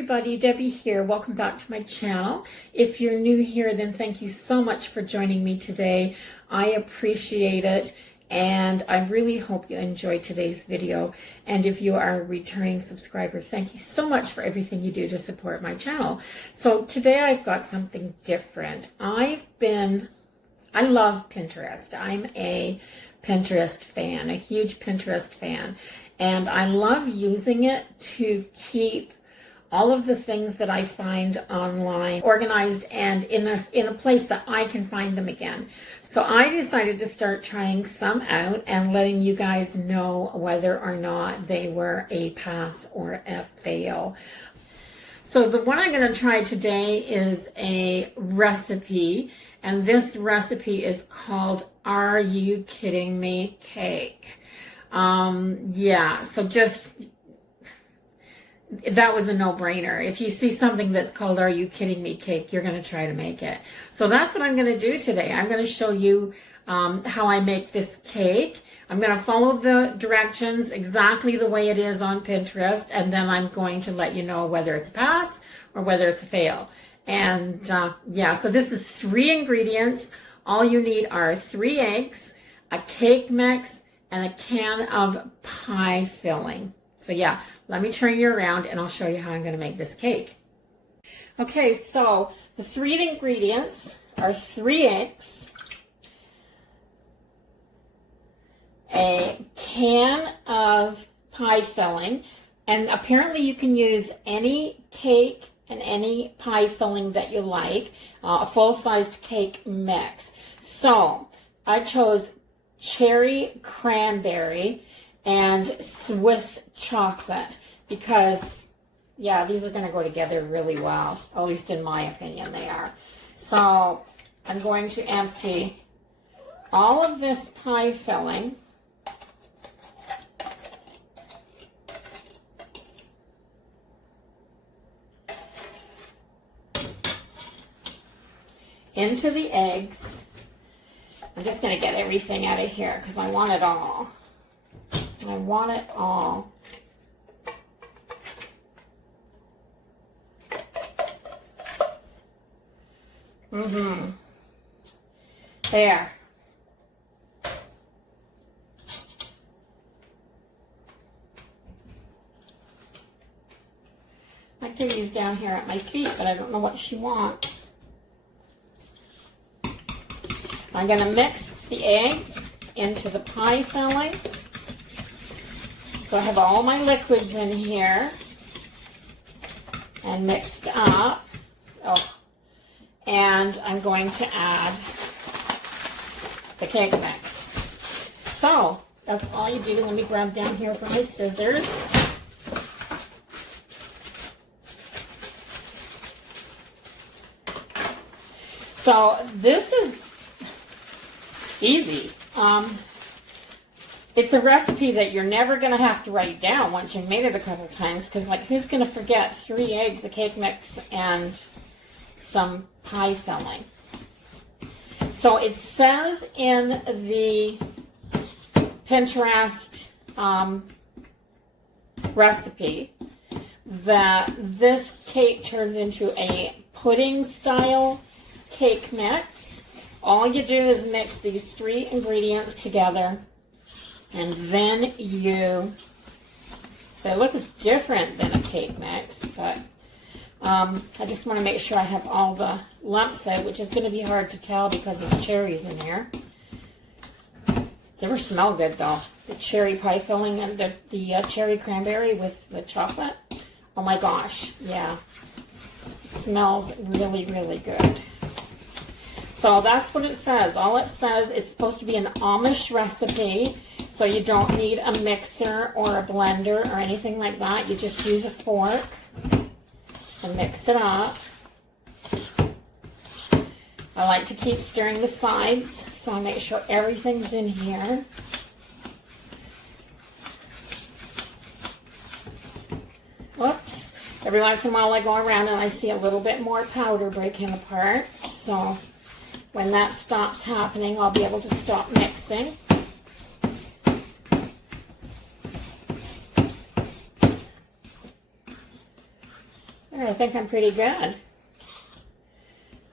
everybody, Debbie here. Welcome back to my channel. If you're new here, then thank you so much for joining me today. I appreciate it, and I really hope you enjoyed today's video. And if you are a returning subscriber, thank you so much for everything you do to support my channel. So today I've got something different. I love Pinterest. I'm a Pinterest fan, a huge Pinterest fan, and I love using it to keep all of the things that I find online organized and in a place that I can find them again. So I decided to start trying some out and letting you guys know whether or not they were a pass or a fail. So the one I'm going to try today is a recipe, and this recipe is called Are You Kidding Me Cake. So just, that was a no-brainer. If you see something that's called Are You Kidding Me Cake, you're going to try to make it. So that's what I'm going to do today. I'm going to show you how I make this cake. I'm going to follow the directions exactly the way it is on Pinterest, and then I'm going to let you know whether it's a pass or whether it's a fail. And so this is 3 ingredients. All you need are 3 eggs, a cake mix, and a can of pie filling. So yeah, let me turn you around and I'll show you how I'm going to make this cake. Okay, so the 3 ingredients are 3 eggs, a can of pie filling, and apparently you can use any cake and any pie filling that you like, a full-sized cake mix. So I chose cherry cranberry and Swiss chocolate because, yeah, these are going to go together really well. At least in my opinion, they are. So I'm going to empty all of this pie filling into the eggs. I'm just going to get everything out of here because I want it all. I want it all. There. My kitty's down here at my feet, but I don't know what she wants. I'm going to mix the eggs into the pie filling. So I have all my liquids in here and mixed up. And I'm going to add the cake mix. So that's all you do. Let me grab down here for my scissors. So this is easy. It's a recipe that you're never going to have to write down once you've made it a couple times, because like who's going to forget 3 eggs, a cake mix, and some pie filling. So it says in the Pinterest recipe that this cake turns into a pudding style cake mix. All you do is mix these 3 ingredients together, and then they look as different than a cake mix, but I just want to make sure I have all the lumps out, which is going to be hard to tell because there's cherries in here. They ever smell good though. The cherry pie filling and the cherry cranberry with the chocolate. Oh my gosh, yeah. It smells really, really good. So that's what it says. All it says, it's supposed to be an Amish recipe, so you don't need a mixer or a blender or anything like that. You just use a fork and mix it up. I like to keep stirring the sides, so I make sure everything's in here. Whoops. Every once in a while I go around and I see a little bit more powder breaking apart, so when that stops happening, I'll be able to stop mixing. I think I'm pretty good.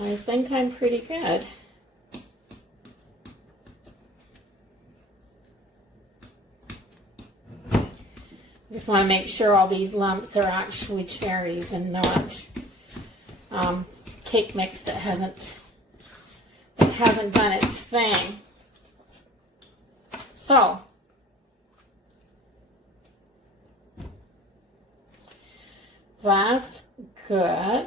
I think I'm pretty good. Just want to make sure all these lumps are actually cherries and not cake mix that hasn't done its thing. So that's good.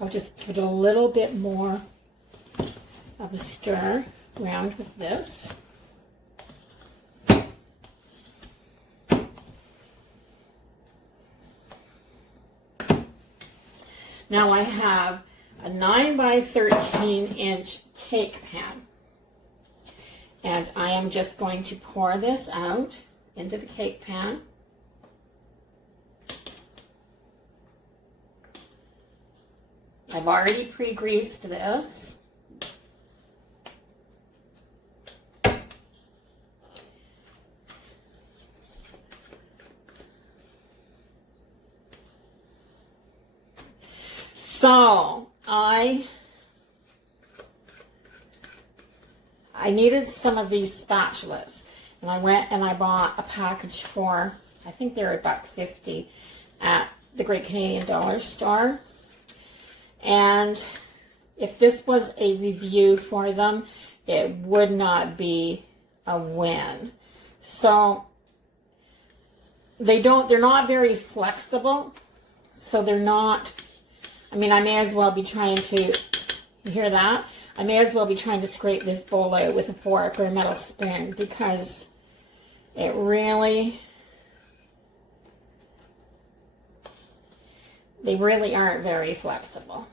I'll just give it a little bit more of a stir around with this. Now I have a 9 by 13 inch cake pan. And I am just going to pour this out into the cake pan. I've already pre-greased this. So I needed some of these spatulas, and I went and I bought a package for, I think they're $1.50 at the Great Canadian Dollar Store. And if this was a review for them, it would not be a win. So they're not very flexible. So they're not, I mean, I may as well be trying to, you hear that? I may as well be trying to scrape this bowl out with a fork or a metal spoon, because it really, they really aren't very flexible.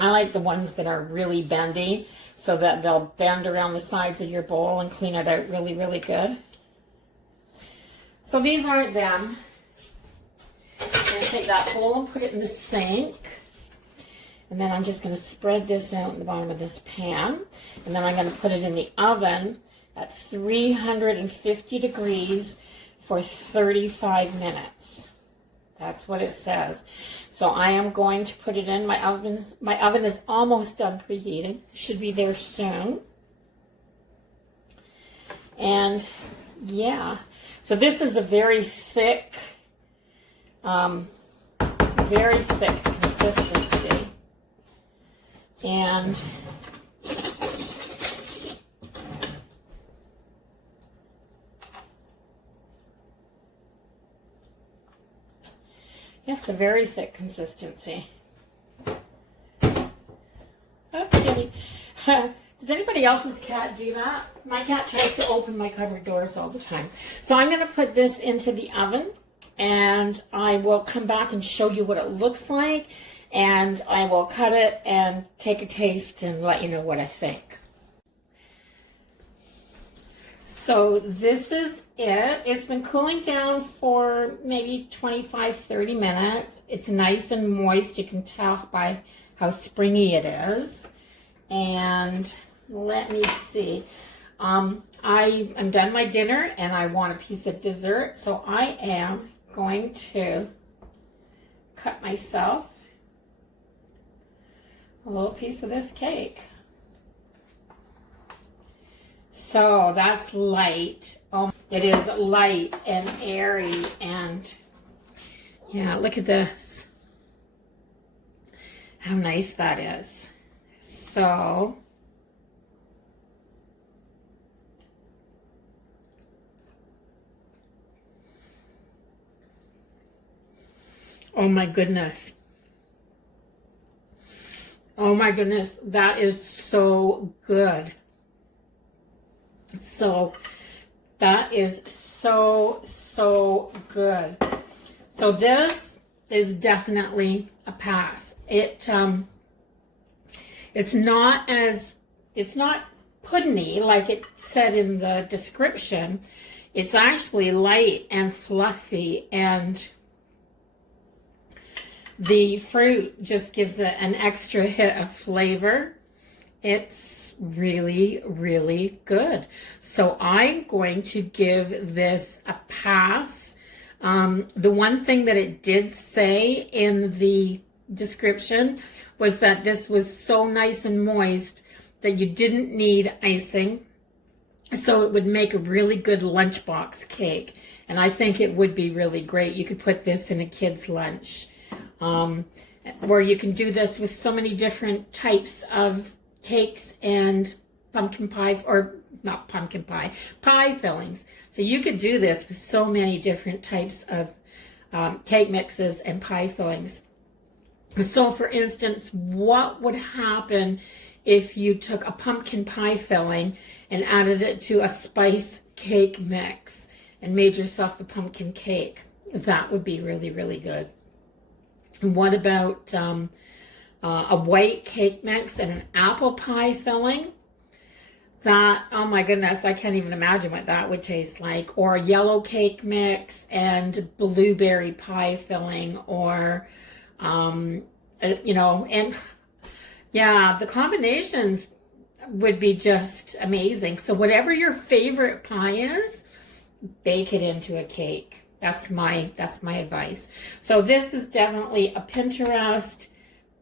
I like the ones that are really bendy, so that they'll bend around the sides of your bowl and clean it out really, really good. So these aren't them. I'm going to take that bowl and put it in the sink. And then I'm just going to spread this out in the bottom of this pan. And then I'm going to put it in the oven at 350 degrees for 35 minutes. That's what it says. So I am going to put it in my oven. My oven is almost done preheating. Should be there soon. And yeah, so this is a very thick consistency. And yeah, it's a very thick consistency. Okay. Does anybody else's cat do that? My cat tries to open my cupboard doors all the time. So I'm going to put this into the oven, and I will come back and show you what it looks like, and I will cut it and take a taste and let you know what I think. So this is it. It's been cooling down for maybe 25-30 minutes. It's nice and moist. You can tell by how springy it is. And let me see. I am done my dinner and I want a piece of dessert. So I am going to cut myself a little piece of this cake. So that's light. Oh, it is light and airy, and yeah, look at this. How nice that is. So oh my goodness. Oh my goodness, that is so good. So that is so good. So this is definitely a pass. It's not puddingy like it said in the description. It's actually light and fluffy, and the fruit just gives it an extra hit of flavor. It's really, really good. So I'm going to give this a pass. The one thing that it did say in the description was that this was so nice and moist that you didn't need icing. So it would make a really good lunchbox cake. And I think it would be really great. You could put this in a kid's lunch. Or you can do this with so many different types of cakes and pumpkin pie, or not pumpkin pie, pie fillings. So you could do this with so many different types of cake mixes and pie fillings. So for instance, what would happen if you took a pumpkin pie filling and added it to a spice cake mix and made yourself a pumpkin cake? That would be really, really good. And what about a white cake mix and an apple pie filling? That, oh my goodness, I can't even imagine what that would taste like. Or a yellow cake mix and blueberry pie filling, or, you know, and yeah, the combinations would be just amazing. So whatever your favorite pie is, bake it into a cake. That's my advice. So this is definitely a Pinterest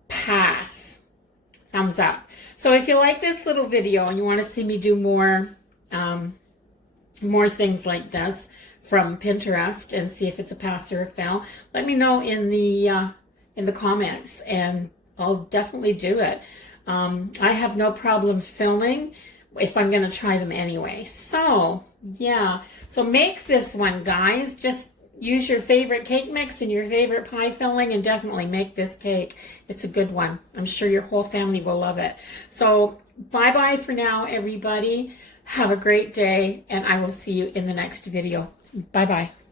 pass. Thumbs up. So if you like this little video and you want to see me do more things like this from Pinterest and see if it's a pass or a fail, let me know in the comments, and I'll definitely do it. I have no problem filming if I'm going to try them anyway. So yeah, so make this one, guys. Just use your favorite cake mix and your favorite pie filling, and definitely make this cake. It's a good one. I'm sure your whole family will love it. So bye-bye for now, everybody. Have a great day, and I will see you in the next video. Bye-bye.